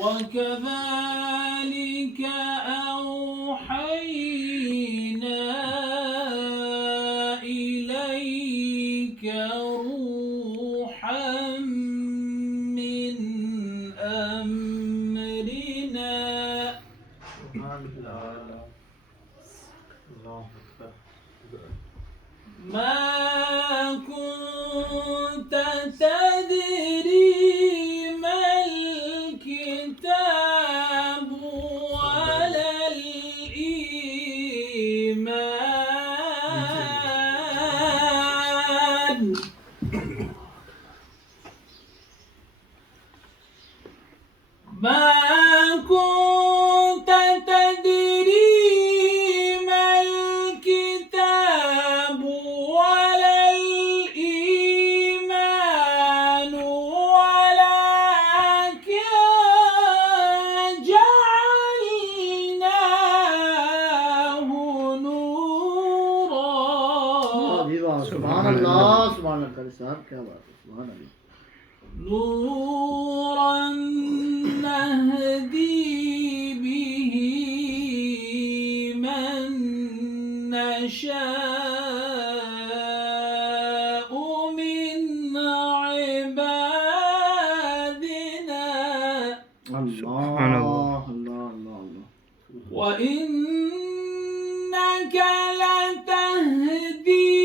وكذلك أوحينا إليك روحا من أمرنا ما كنت تدري ما الكتاب ولا الإيمان ما كنت تدري ما الكتاب ولا الإيمان ولكن جعلناه نورا سبحان الله سبحان الله صاحب क्या बात है सुभान अल्लाह نورا نهدي به من نشاء من عبادنا سبحان الله الله الله الله وإنك لتهدي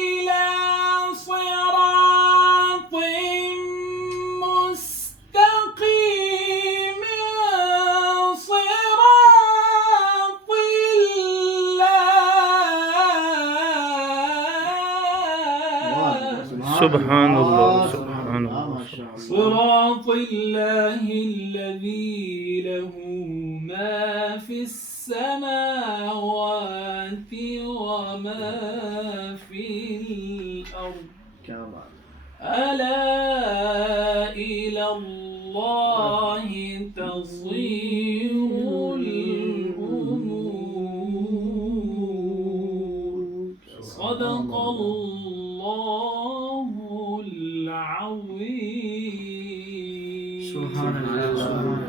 إلى صراط مستقيم صراط الله سبحان الله سبحان الله صراط الله الذي له ما في السماوات وما في الأرض क्या बात ألا إلى الله تصير الأمور صدق الله العظيم सुभान अल्लाह